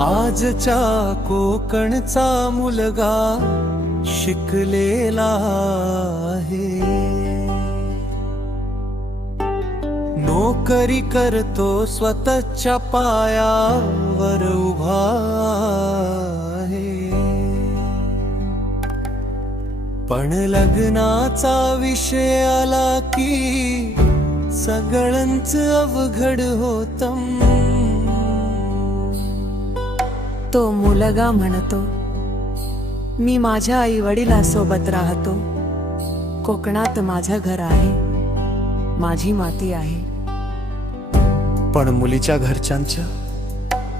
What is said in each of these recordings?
आजच्या कोकणचा मुलगा शिकलेला आहे, नोकरी करतो, स्वतःच्या पायावर उभा आहे. पण लग्नाचा विषय आला की सगळंच अवघड होतं. तो मुलगा म्हणतो, मी माझ्या आई वडिलांसोबत राहतो, कोकणात माझं घर आहे, माझी माती आहे. पण मुलीच्या घरच्यांच्या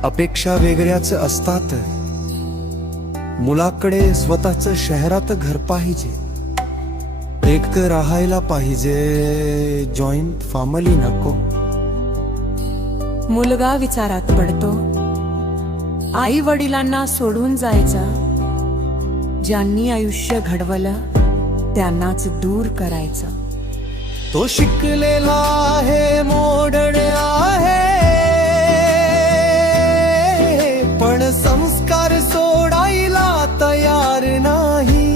अपेक्षा वेगळ्याच असतात. मुलाकडे स्वतःच शहरात घर पाहिजे, एकटं राहायला पाहिजे, जॉईंट फॅमिली नको. मुलगा विचारात पडतो, आई वडिलांना सोडून जायचं, ज्यांनी आयुष्य घडवलं त्यांनाच दूर करायचं. तो शिकलेला आहे, मोडण आहे, पण संस्कार सोडायला तयार नाही.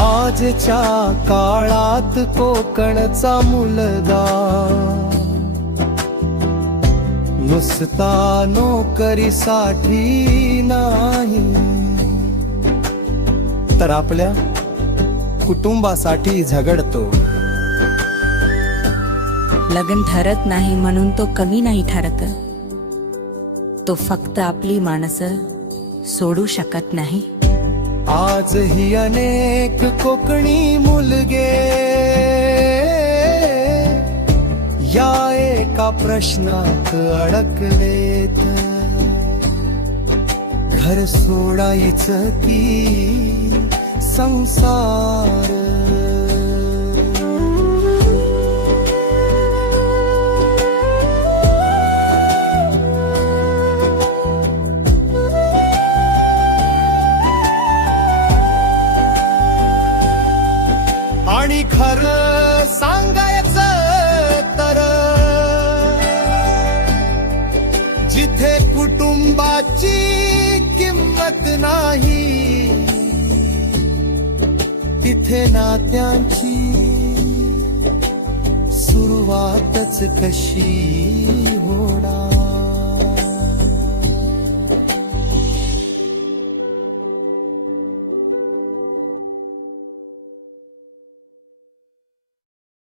आजच्या काळात कोकणचा मुलगा नुसता नोकरीसाठी नाही, तर आपल्या कुटुंबासाठी झगडतो. लग्न ठरत नाही म्हणून तो कमी नाही ठरत, तो फक्त आपली माणसं सोडू शकत नाही. आजही अनेक कोकणी मुलगे या एका प्रश्नात अडकलेत, घर सोडायचं की संसार. आणि खरं सांगायचं तर जिथे कुटुंबाची किंमत नाही, तिथे नात्यांची सुरुवातच कशी होणार.